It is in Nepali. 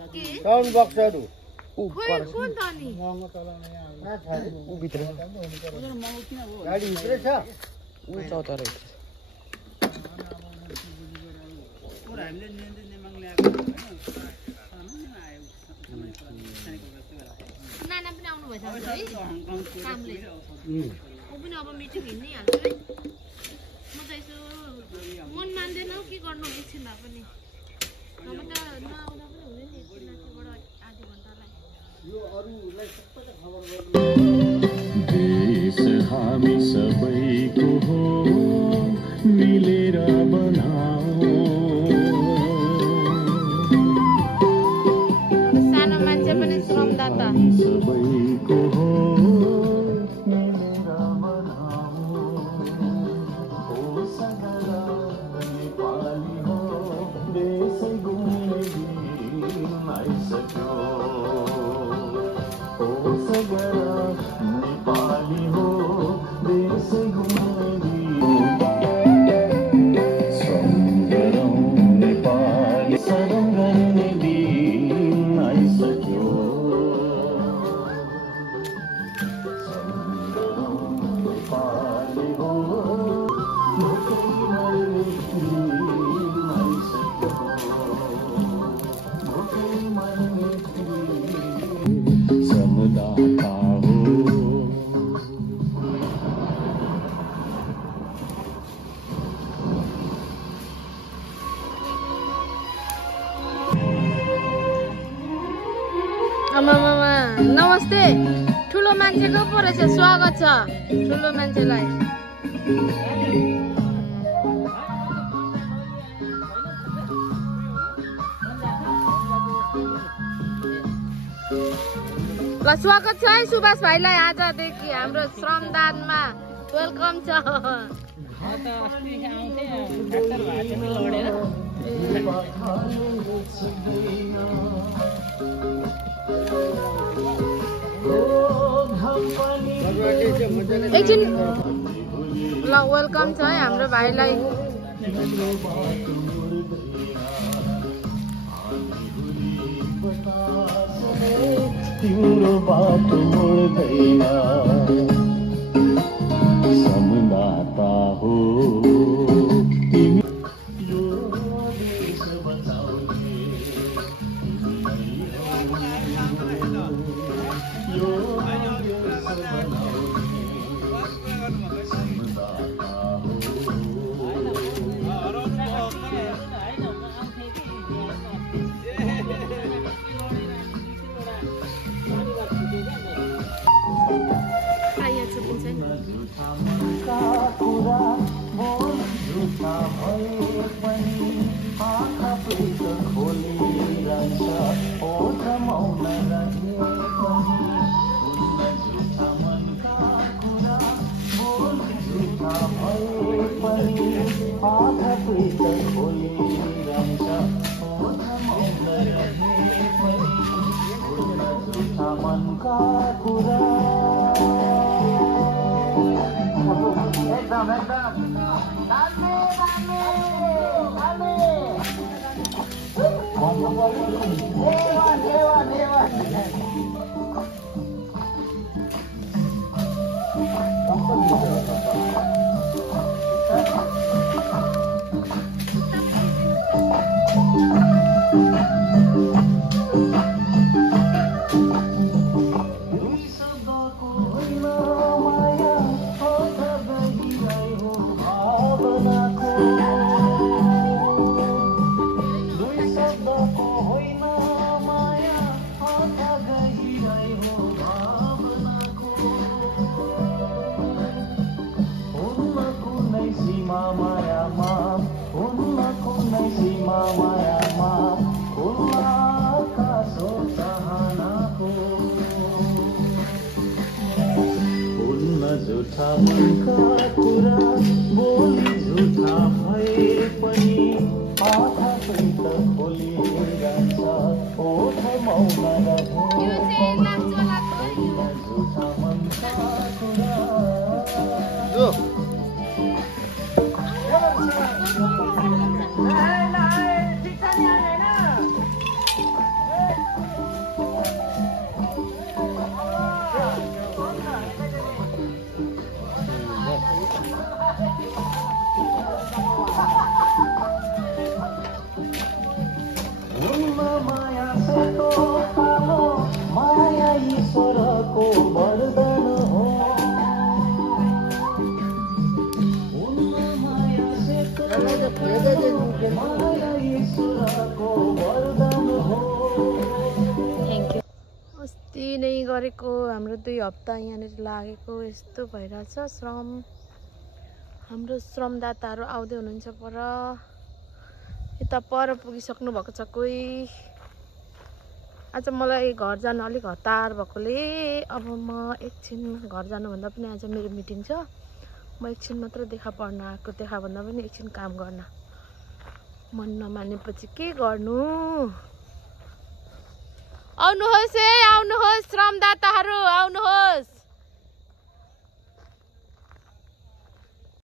साउन्ड बक्सहरु कुन त नि उ भित्र गाडी भित्रै छ उ चौतारा हामीले नियन्त्रण नेमाङ ल्याएको नाना पनि आउनु भएछ है कामले उ पनि अब मिटिङ हिँड्नै हाल्छ है म त यसो मन मान्दैन के गर्नु एकछिन भए पनि अब त नआउँदा पनि हुने नि एकछिन माथिबाट आधी घण्टालाई यो अरूलाई सबैलाई खबर गर्नु देश हामी सबैको हो मिलेर बनाऊ सानो मान्छे पनि श्रमदाता सबैको हो मिलेर बनाऊ ओ सगरा नेपाली हो देशै घुम्ने दिन आइसक्यो ओ सगरा नेपाली हो देशै घुम्ने दिन सङ्गरौँ नेपाली सरम गर्ने दिन आइसक्यो सङ्गरौँ नेपाली हो भोकै मर्ने दिन आइसक्यो भोकै मर्ने दिन समदाता हो आमामामा नमस्ते ठुलो मान्छेको पो रहेछ स्वागत छ ठुलो मान्छेलाई ल स्वागत छ है सुभाष भाइलाई आजदेखि हाम्रो श्रमदानमा वेलकम छ एकछिन ल वेलकम छ है हाम्रो भाइलाई तिम्रो बाटो मोड्दैन समदाता हो तिमी यो देश बचाउने यो देश बनाउने समदाता हो कुरा बोल झुटा भए पनि आँखा पेट खोलिरहन्छ ओठ मौन रहे पनि झुटा मनका कुरा बोल झुटा भए पनि आँखा पेट खोलिरहन्छ ओठ मौन रहे पनि झुटा मनका कुरा एकदम झुठा मनका कुरा बोली झुठा भए पनि आँखा पेट खोलिरहन्छ ओठ मौन रहे झुठा मनका कुरा सेतो कालो माया ईश्वरको वरदान हो उनमा माया सेतो माया ईश्वरको वरदान हो। Thank you. अस्ति नै गरेको हाम्रो 2 हप्ता यहाँनिर लागेको यस्तो भइरहेछ। हाम्रो श्रमदाताहरू आउँदै हुनुहुन्छ पर यता पर पुगिसक्नु भएको छ कोही। आज मलाई घर जान अलिक हतार भएकोले अब म एकछिन घर जानुभन्दा पनि आज मेरो मिटिङ छ, म एकछिन मात्र देखा पर्न आएको। देखा भन्दा पनि एकछिन काम गर्न मन नमानेपछि के गर्नु। आउनुहोस् है, आउनुहोस् श्रमदाताहरू,